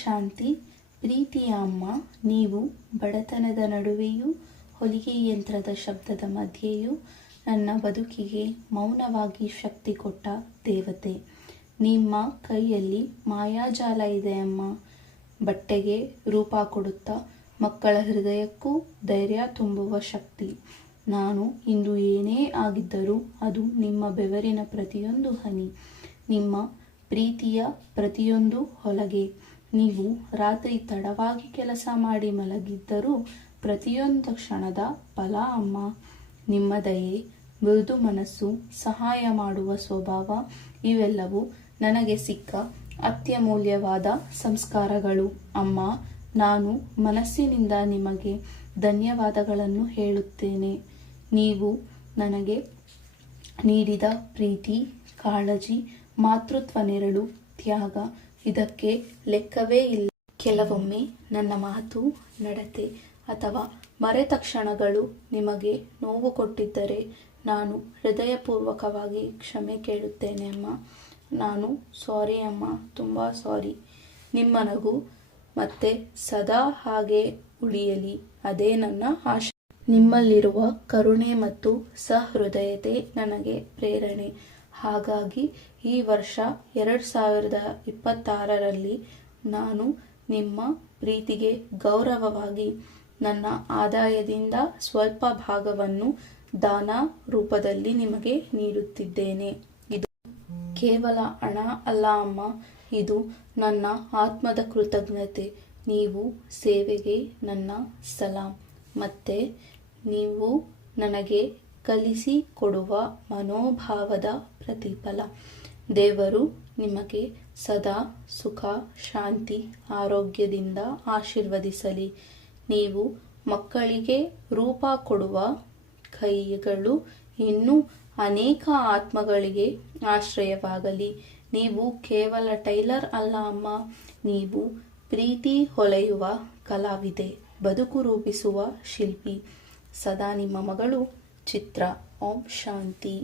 ಶಾಂತಿ. ಪ್ರೀತಿಯ ಅಮ್ಮ, ನೀವು ಬಡತನದ ನಡುವೆಯೂ ಹೊಲಿಗೆ ಯಂತ್ರದ ಶಬ್ದದ ಮಧ್ಯೆಯೂ ನನ್ನ ಬದುಕಿಗೆ ಮೌನವಾಗಿ ಶಕ್ತಿ ಕೊಟ್ಟ ದೇವತೆ. ನಿಮ್ಮ ಕೈಯಲ್ಲಿ ಮಾಯಾಜಾಲ ಇದೆ ಅಮ್ಮ. ಬಟ್ಟೆಗೆ ರೂಪ ಕೊಡುತ್ತಾ ಮಕ್ಕಳ ಹೃದಯಕ್ಕೂ ಧೈರ್ಯ ತುಂಬುವ ಶಕ್ತಿ. ನಾನು ಇಂದು ಏನೇ ಆಗಿದ್ದರೂ ಅದು ನಿಮ್ಮ ಬೆವರಿನ ಪ್ರತಿಯೊಂದು ಹನಿ, ನಿಮ್ಮ ಪ್ರೀತಿಯ ಪ್ರತಿಯೊಂದು ಹೊಲಗೆ. ನೀವು ರಾತ್ರಿ ತಡವಾಗಿ ಕೆಲಸ ಮಾಡಿ ಮಲಗಿದ್ದರೂ ಪ್ರತಿಯೊಂದು ಕ್ಷಣದ ಫಲ ಅಮ್ಮ. ನಿಮ್ಮ ದಯೆ, ಮೃದು ಮನಸ್ಸು, ಸಹಾಯ ಮಾಡುವ ಸ್ವಭಾವ ಇವೆಲ್ಲವೂ ನನಗೆ ಸಿಕ್ಕ ಅತ್ಯಮೂಲ್ಯವಾದ ಸಂಸ್ಕಾರಗಳು ಅಮ್ಮ. ನಾನು ಮನಸ್ಸಿನಿಂದ ನಿಮಗೆ ಧನ್ಯವಾದಗಳನ್ನು ಹೇಳುತ್ತೇನೆ. ನೀವು ನನಗೆ ನೀಡಿದ ಪ್ರೀತಿ, ಕಾಳಜಿ, ಮಾತೃತ್ವ, ನೆರಳು, ತ್ಯಾಗ ಇದಕ್ಕೆ ಲೆಕ್ಕವೇ ಇಲ್ಲ. ಕೆಲವೊಮ್ಮೆ ನನ್ನ ಮಾತು, ನಡತೆ ಅಥವಾ ಮರೆತ ಕ್ಷಣಗಳು ನಿಮಗೆ ನೋವು ಕೊಟ್ಟಿದ್ದರೆ ನಾನು ಹೃದಯಪೂರ್ವಕವಾಗಿ ಕ್ಷಮೆ ಕೇಳುತ್ತೇನೆ ಅಮ್ಮ. ನಾನು ಸಾರಿ ಅಮ್ಮ, ತುಂಬ ಸಾರಿ. ನಿಮ್ಮ ನಗು ಮತ್ತೆ ಸದಾ ಹಾಗೆ ಉಳಿಯಲಿ, ಅದೇ ನನ್ನ ಆಶೆ. ನಿಮ್ಮಲ್ಲಿರುವ ಕರುಣೆ ಮತ್ತು ಸಹೃದಯತೆ ನನಗೆ ಪ್ರೇರಣೆ. ಹಾಗಾಗಿ ಈ ವರ್ಷ 2026ರಲ್ಲಿ ನಾನು ನಿಮ್ಮ ಪ್ರೀತಿಗೆ ಗೌರವವಾಗಿ ನನ್ನ ಆದಾಯದಿಂದ ಸ್ವಲ್ಪ ಭಾಗವನ್ನು ದಾನ ರೂಪದಲ್ಲಿ ನಿಮಗೆ ನೀಡುತ್ತಿದ್ದೇನೆ. ಇದು ಕೇವಲ ಹಣ ಅಲ್ಲ ಅಮ್ಮ, ಇದು ನನ್ನ ಆತ್ಮದ ಕೃತಜ್ಞತೆ. ನೀವು ಸೇವೆಗೆ ನನ್ನ ಸಲಾಂ. ಮತ್ತೆ ನೀವು ನನಗೆ ಕಲಿಸಿಕೊಡುವ ಮನೋಭಾವದ ಪ್ರತಿಫಲ. ದೇವರು ನಿಮಗೆ ಸದಾ ಸುಖ, ಶಾಂತಿ, ಆರೋಗ್ಯದಿಂದ ಆಶೀರ್ವದಿಸಲಿ. ನೀವು ಮಕ್ಕಳಿಗೆ ರೂಪ ಕೊಡುವ ಕೈಗಳು ಇನ್ನೂ ಅನೇಕ ಆತ್ಮಗಳಿಗೆ ಆಶ್ರಯವಾಗಲಿ. ನೀವು ಕೇವಲ ಟೈಲರ್ ಅಲ್ಲ ಅಮ್ಮ, ನೀವು ಪ್ರೀತಿ ಹೊಲೆಯುವ ಕಲಾವಿದೆ, ಬದುಕು ರೂಪಿಸುವ ಶಿಲ್ಪಿ. ಸದಾ ನಿಮ್ಮ ಮಗಳು ಚಿತ್ರ. ಓಂ ಶಾಂತಿ.